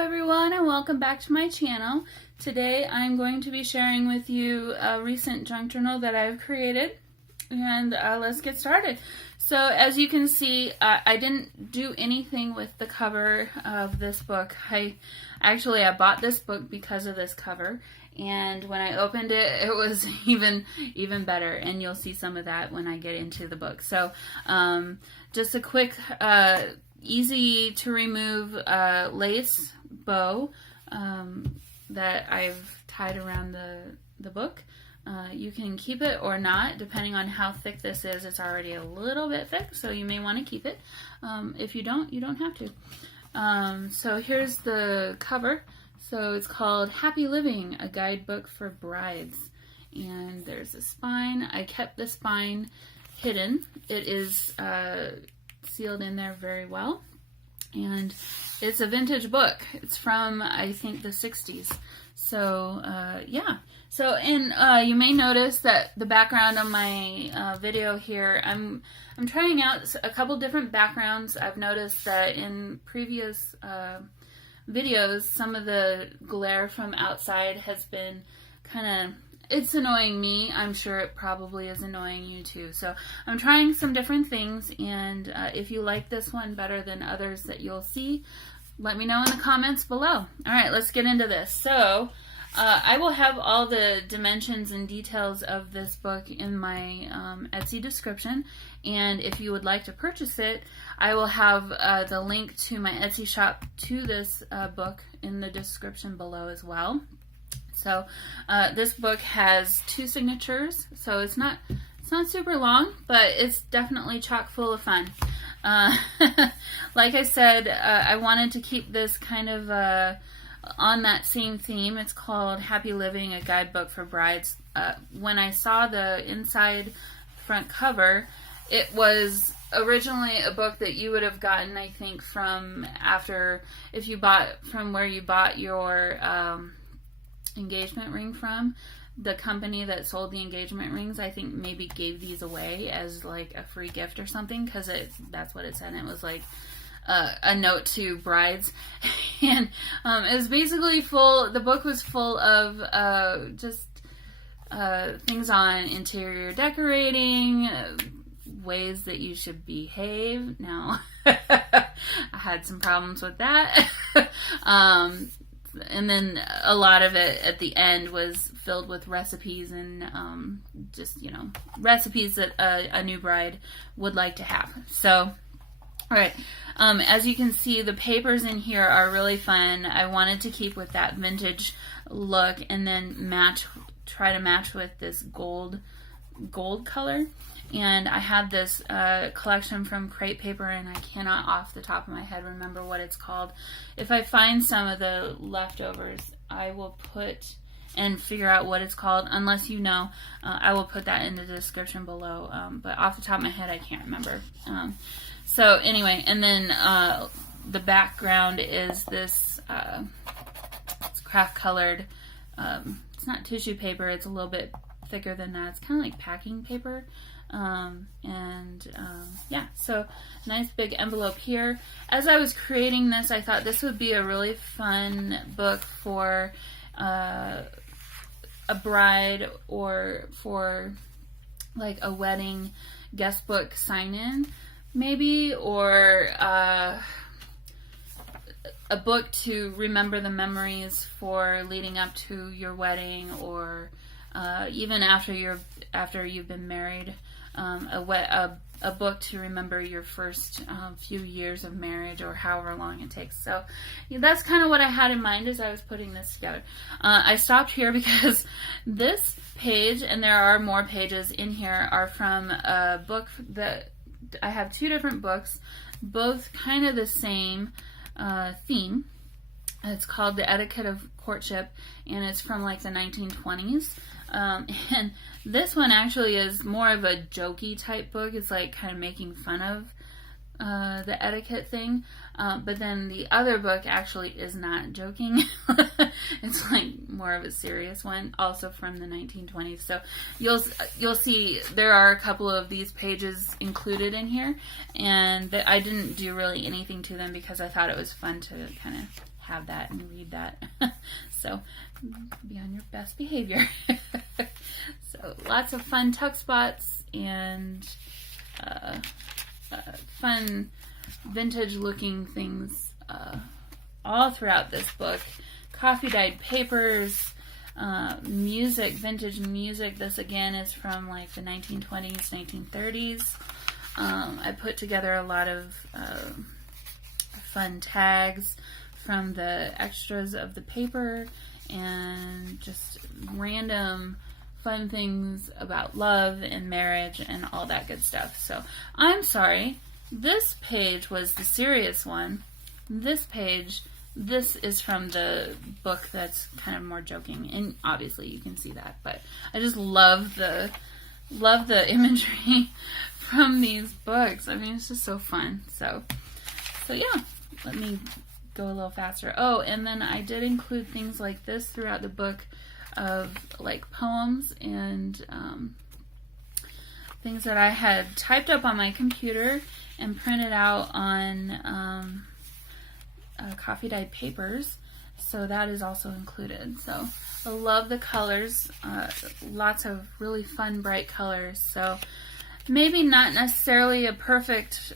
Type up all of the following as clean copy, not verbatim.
everyone, and welcome back to my channel. Today I'm going to be sharing with you a recent junk journal that I've created, and let's get started. So as you can see, I didn't do anything with the cover of this book. I bought this book because of this cover, and when I opened it, it was even better, and you'll see some of that when I get into the book. So just a quick easy to remove lace bow that I've tied around the book. You can keep it or not, depending on how thick this is. It's already a little bit thick, so you may want to keep it. If you don't, you don't have to. So here's the cover. So it's called Happy Living, a guidebook for brides. And there's a spine. I kept the spine hidden. It is sealed in there very well, and it's a vintage book. It's from, I think, the 60s. So yeah. So, and you may notice that the background on my video here, I'm trying out a couple different backgrounds. I've noticed that in previous videos, some of the glare from outside has been kind of, it's annoying me. I'm sure it probably is annoying you too. So I'm trying some different things, and if you like this one better than others that you'll see, let me know in the comments below. Alright, let's get into this. So I will have all the dimensions and details of this book in my Etsy description, and if you would like to purchase it, I will have the link to my Etsy shop to this book in the description below as well. So this book has 2 signatures, so it's not super long, but it's definitely chock full of fun. Like I said, I wanted to keep this kind of on that same theme. It's called Happy Living, a guidebook for brides. When I saw the inside front cover, it was originally a book that you would have gotten, I think, from if you bought from where you bought your engagement ring from. The company that sold the engagement rings, I think, maybe gave these away as like a free gift or something, because that's what it said. It was like a note to brides, and it was basically full. The book was full of just things on interior decorating, ways that you should behave. Now, I had some problems with that. And then a lot of it at the end was filled with recipes and just, recipes that a new bride would like to have. So, all right. As you can see, the papers in here are really fun. I wanted to keep with that vintage look and then try to match with this gold color. And I have this collection from Crepe Paper, and I cannot off the top of my head remember what it's called. If I find some of the leftovers, I will put and figure out what it's called. Unless you know, I will put that in the description below. But off the top of my head, I can't remember. So anyway, and then the background is this it's craft colored. It's not tissue paper. It's a little bit thicker than that. It's kind of like packing paper. Yeah, so nice big envelope here. As I was creating this, I thought this would be a really fun book for a bride, or for like a wedding guest book sign-in maybe, or a book to remember the memories for leading up to your wedding, or even after you've been married. A book to remember your first few years of marriage, or however long it takes. So that's kind of what I had in mind as I was putting this together. I stopped here because this page, and there are more pages in here, are from a book that I have 2 different books, both kind of the same theme. It's called The Etiquette of Courtship, and it's from like the 1920s. And this one actually is more of a jokey type book. It's like kind of making fun of the etiquette thing. But then the other book actually is not joking. It's like more of a serious one, also from the 1920s. So you'll see there are a couple of these pages included in here, and I didn't do really anything to them because I thought it was fun to kind of have that and read that. So be on your best behavior. So lots of fun tuck spots and fun vintage looking things all throughout this book. Coffee dyed papers, music, vintage music. This again is from like the 1920s, 1930s. I put together a lot of fun tags from the extras of the paper and just random fun things about love and marriage and all that good stuff. So I'm sorry, this page was the serious one. This page, this is from the book that's kind of more joking, and obviously you can see that, but I just love the imagery from these books. I mean, it's just so fun. So yeah, let me go a little faster. Oh, and then I did include things like this throughout the book of like poems and things that I had typed up on my computer and printed out on coffee dyed papers. So that is also included. So I love the colors, lots of really fun bright colors. So maybe not necessarily a perfect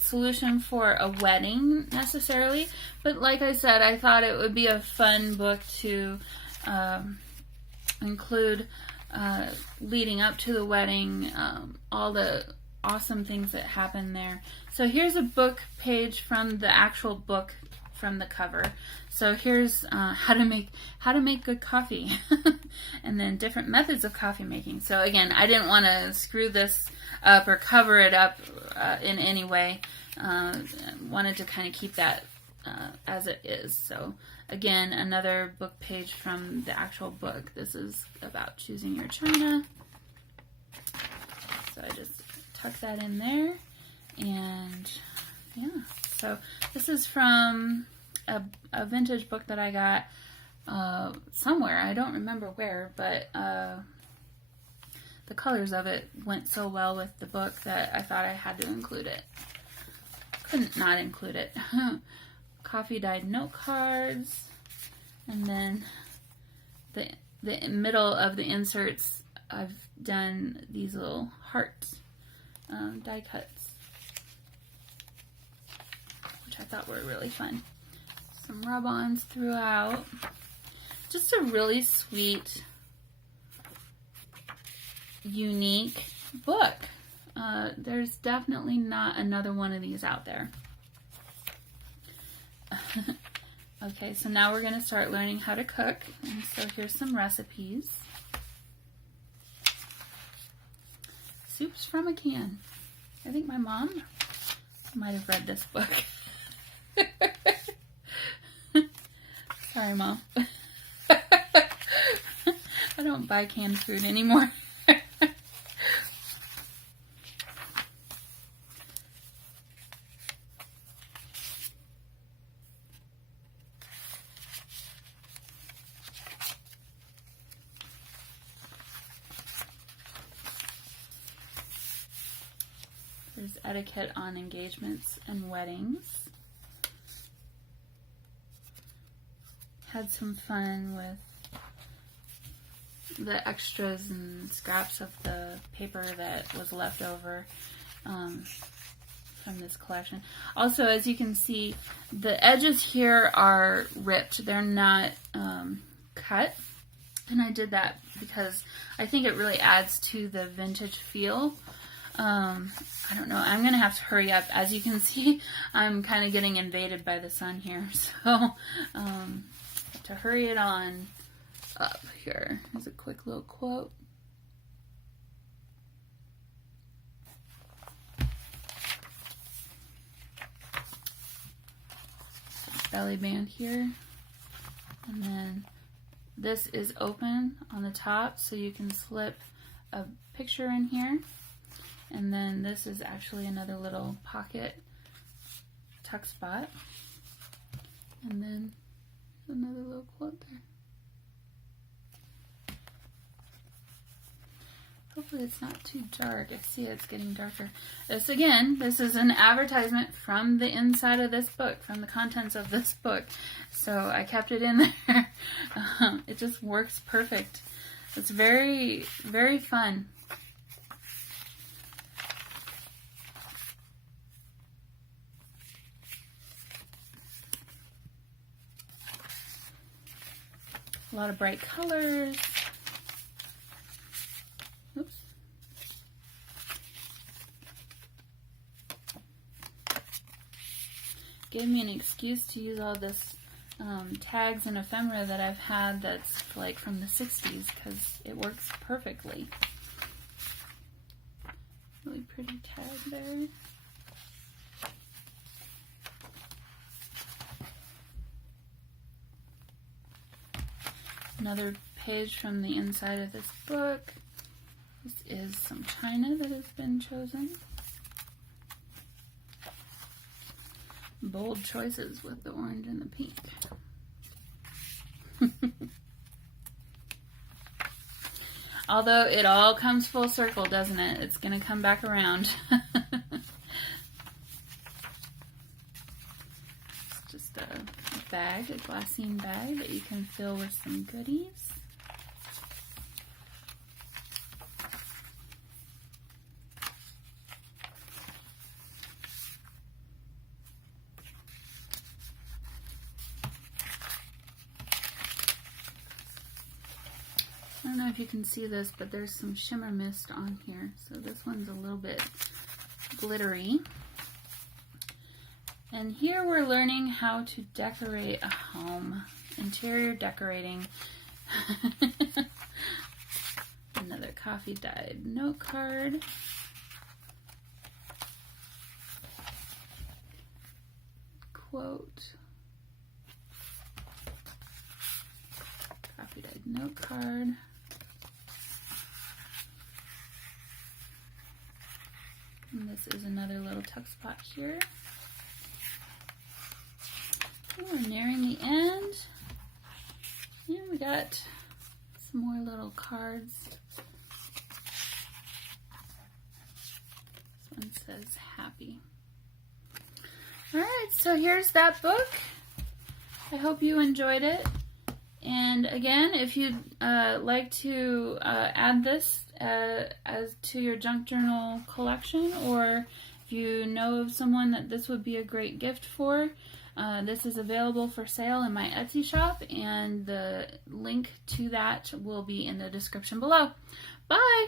solution for a wedding necessarily, but like I said, I thought it would be a fun book to include leading up to the wedding, all the awesome things that happen there. So here's a book page from the actual book from the cover. So here's how to make good coffee, and then different methods of coffee making. So again, I didn't want to screw this up or cover it up in any way. Wanted to kind of keep that as it is. So again, another book page from the actual book. This is about choosing your china. So I just tuck that in there, and yeah. So this is from a vintage book that I got somewhere. I don't remember where, but the colors of it went so well with the book that I thought I had to include it. Couldn't not include it. Coffee dyed note cards, and then the middle of the inserts I've done these little hearts die cuts, which I thought were really fun. Some rub-ons throughout. Just a really sweet, unique book. There's definitely not another one of these out there. Okay, so now we're going to start learning how to cook. And so here's some recipes. Soups from a can. I think my mom might have read this book. Sorry, Mom. I don't buy canned food anymore. There's etiquette on engagements and weddings. Had some fun with the extras and scraps of the paper that was left over from this collection. Also, as you can see, the edges here are ripped. They're not cut. And I did that because I think it really adds to the vintage feel. I don't know. I'm going to have to hurry up. As you can see, I'm kind of getting invaded by the sun here. So, to hurry it on up here. Here's a quick little quote. Belly band here. And then this is open on the top, so you can slip a picture in here. And then this is actually another little pocket tuck spot. And then another little quote there. Hopefully it's not too dark. I see it's getting darker. This is an advertisement from the inside of this book, from the contents of this book. So I kept it in there. It just works perfect. It's very, very fun. A lot of bright colors. Oops. Gave me an excuse to use all this tags and ephemera that I've had that's like from the 60s because it works perfectly. Really pretty tag there. Another page from the inside of this book. This is some china that has been chosen. Bold choices with the orange and the pink. Although it all comes full circle, doesn't it? It's going to come back around. It's just a bag, a glassine bag that you can fill with some goodies. I don't know if you can see this, but there's some shimmer mist on here. So this one's a little bit glittery. And here we're learning how to decorate a home. Interior decorating. Another coffee dyed note card. Quote. Coffee dyed note card. And this is another little tuck spot here. And we're nearing the end. And we got some more little cards. This one says happy. Alright, so here's that book. I hope you enjoyed it. And again, if you'd like to add this as to your junk journal collection, or if you know of someone that this would be a great gift for, this is available for sale in my Etsy shop, and the link to that will be in the description below. Bye!